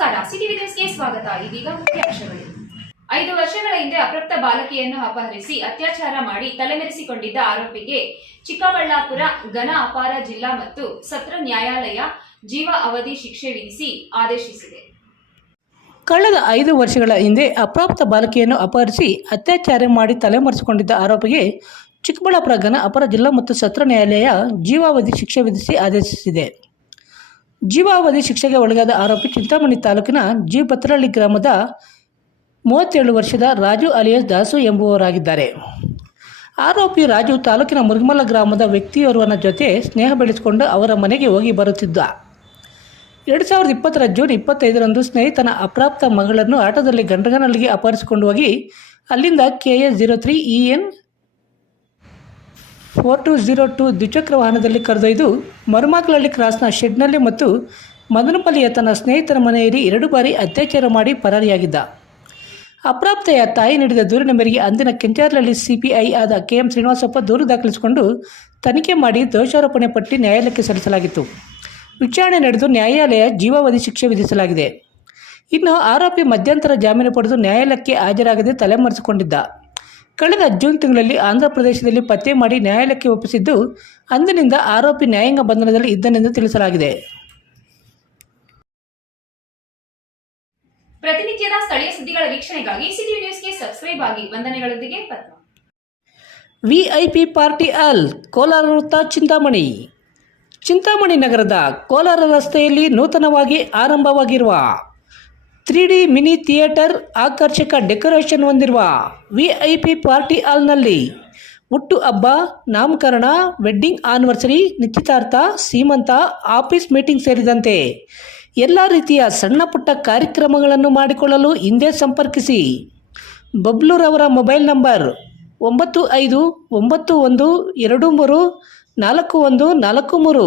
CTV ನ್ಯೂಸ್ಗೆ ಸ್ವಾಗತ. ಇದೀಗ ಮುಖ್ಯಾಂಶಗಳು ಐದು ವರ್ಷಗಳ ಹಿಂದೆ ಅಪ್ರಾಪ್ತ ಬಾಲಕಿಯನ್ನು ಅಪಹರಿಸಿ ಅತ್ಯಾಚಾರ ಮಾಡಿ ತಲೆಮರೆಸಿಕೊಂಡಿದ್ದ ಆರೋಪಿಗೆ ಚಿಕ್ಕಬಳ್ಳಾಪುರ ಘನ ಅಪಾರ ಜಿಲ್ಲಾ ಮತ್ತು ಸತ್ರ ನ್ಯಾಯಾಲಯ ಜೀವ ಅವಧಿ ಶಿಕ್ಷೆ ವಿಧಿಸಿ ಆದೇಶಿಸಿದೆ. ಕಳೆದ ಐದು ವರ್ಷಗಳ ಹಿಂದೆ ಅಪ್ರಾಪ್ತ ಬಾಲಕಿಯನ್ನು ಅಪಹರಿಸಿ ಅತ್ಯಾಚಾರ ಮಾಡಿ ತಲೆಮರೆಸಿಕೊಂಡಿದ್ದ ಆರೋಪಿಗೆ ಚಿಕ್ಕಬಳ್ಳಾಪುರ ಘನ ಅಪರ ಜಿಲ್ಲಾ ಮತ್ತು ಸತ್ರ ನ್ಯಾಯಾಲಯ ಜೀವಾವಧಿ ಶಿಕ್ಷೆ ವಿಧಿಸಿ ಆದೇಶಿಸಿದೆ. ಜೀವಾವಧಿ ಶಿಕ್ಷೆಗೆ ಒಳಗಾದ ಆರೋಪಿ ಚಿಂತಾಮಣಿ ತಾಲೂಕಿನ ಜಿ ಪತ್ರಹಳ್ಳಿ ಗ್ರಾಮದ ಮೂವತ್ತೇಳು ವರ್ಷದ ರಾಜು ಅಲಿಯಸ್ ದಾಸು ಎಂಬುವವರಾಗಿದ್ದಾರೆ. ಆರೋಪಿ ರಾಜು ತಾಲೂಕಿನ ಮುರುಗಮಲ ಗ್ರಾಮದ ವ್ಯಕ್ತಿಯೋರ್ವನ ಜೊತೆ ಸ್ನೇಹ ಬೆಳೆಸಿಕೊಂಡು ಅವರ ಮನೆಗೆ ಹೋಗಿ ಬರುತ್ತಿದ್ದ. ಎರಡು ಸಾವಿರದ ಇಪ್ಪತ್ತರ ಜೂನ್ ಇಪ್ಪತ್ತೈದರಂದು ಸ್ನೇಹಿತನ ಅಪ್ರಾಪ್ತ ಮಗಳನ್ನು ಆಟೋದಲ್ಲಿ ಗಂಡಗನಲ್ಲಿಗೆ ಅಪಹರಿಸಿಕೊಂಡು ಹೋಗಿ ಅಲ್ಲಿಂದ K S zero three E N four two zero two ದ್ವಿಚಕ್ರ ವಾಹನದಲ್ಲಿ ಕರೆದೊಯ್ದು ಮರುಮಾಕಲಳ್ಳಿ ಕ್ರಾಸ್ನ ಶೆಡ್ನಲ್ಲಿ ಮತ್ತು ಮದನಪಲ್ಲಿಯ ತನ್ನ ಸ್ನೇಹಿತರ ಮನೆಯಲ್ಲಿ ಎರಡು ಬಾರಿ ಅತ್ಯಾಚಾರ ಮಾಡಿ ಪರಾರಿಯಾಗಿದ್ದ. ಅಪ್ರಾಪ್ತೆಯ ತಾಯಿ ನೀಡಿದ ದೂರಿನ ಮೇರೆಗೆ ಅಂದಿನ ಕೆಂಚಾರ್ಲಹಳ್ಳಿ ಸಿಪಿಐ ಆದ ಕೆ ಎಂ ಶ್ರೀನಿವಾಸಪ್ಪ ದೂರು ದಾಖಲಿಸಿಕೊಂಡು ತನಿಖೆ ಮಾಡಿ ದೋಷಾರೋಪಣೆ ಪಟ್ಟಿ ನ್ಯಾಯಾಲಯಕ್ಕೆ ಸಲ್ಲಿಸಲಾಗಿತ್ತು. ವಿಚಾರಣೆ ನಡೆದು ನ್ಯಾಯಾಲಯ ಜೀವಾವಧಿ ಶಿಕ್ಷೆ ವಿಧಿಸಲಾಗಿದೆ. ಇನ್ನು ಆರೋಪಿ ಮಧ್ಯಂತರ ಜಾಮೀನು ಪಡೆದು ನ್ಯಾಯಾಲಯಕ್ಕೆ ಹಾಜರಾಗದೆ ತಲೆಮರೆಸಿಕೊಂಡಿದ್ದ. ಕಳೆದ ಜೂನ್ ತಿಂಗಳಲ್ಲಿ ಆಂಧ್ರ ಪ್ರದೇಶದಲ್ಲಿ ಪತ್ತೆ ಮಾಡಿ ನ್ಯಾಯಾಲಯಕ್ಕೆ ಒಪ್ಪಿಸಿದ್ದು ಅಂದಿನಿಂದ ಆರೋಪಿ ನ್ಯಾಯಾಂಗ ಬಂಧನದಲ್ಲಿ ಇದ್ದನೆಂದು ತಿಳಿಸಲಾಗಿದೆ. ಪ್ರತಿನಿತ್ಯದ ಸ್ಥಳೀಯ ಸುದ್ದಿಗಳ ವೀಕ್ಷಣೆಗಾಗಿ ಸಿಟಿ ನ್ಯೂಸ್ಗೆ ಸಬ್ಸ್ಕ್ರೈಬ್ ಆಗಿ. ವಂದನೆಗಳೊಂದಿಗೆ ಪದ್ಮ. ವಿಐಪಿ ಪಾರ್ಟಿ ಅಲ್ ಕೋಲಾರ ವೃತ್ತ ಚಿಂತಾಮಣಿ. ಚಿಂತಾಮಣಿ ನಗರದ ಕೋಲಾರ ರಸ್ತೆಯಲ್ಲಿ ನೂತನವಾಗಿ ಆರಂಭವಾಗಿರುವ ತ್ರೀ ಡಿ ಮಿನಿ ಥಿಯೇಟರ್ ಆಕರ್ಷಕ ಡೆಕೋರೇಷನ್ ಹೊಂದಿರುವ ವಿ ಐ ಪಿ ಪಾರ್ಟಿ ಹಾಲ್ನಲ್ಲಿ ಹುಟ್ಟು ಹಬ್ಬ, ನಾಮಕರಣ, ವೆಡ್ಡಿಂಗ್ ಆನಿವರ್ಸರಿ, ನಿಶ್ಚಿತಾರ್ಥ, ಸೀಮಂತ, ಆಫೀಸ್ ಮೀಟಿಂಗ್ ಸೇರಿದಂತೆ ಎಲ್ಲ ರೀತಿಯ ಸಣ್ಣ ಪುಟ್ಟ ಕಾರ್ಯಕ್ರಮಗಳನ್ನು ಮಾಡಿಕೊಳ್ಳಲು ಹಿಂದೆ ಸಂಪರ್ಕಿಸಿ. ಬಬ್ಲೂರವರ ಮೊಬೈಲ್ ನಂಬರ್ ಒಂಬತ್ತು ಐದು ಒಂಬತ್ತು ಒಂದು ಎರಡು ಮೂರು ನಾಲ್ಕು ಒಂದು ನಾಲ್ಕು ಮೂರು.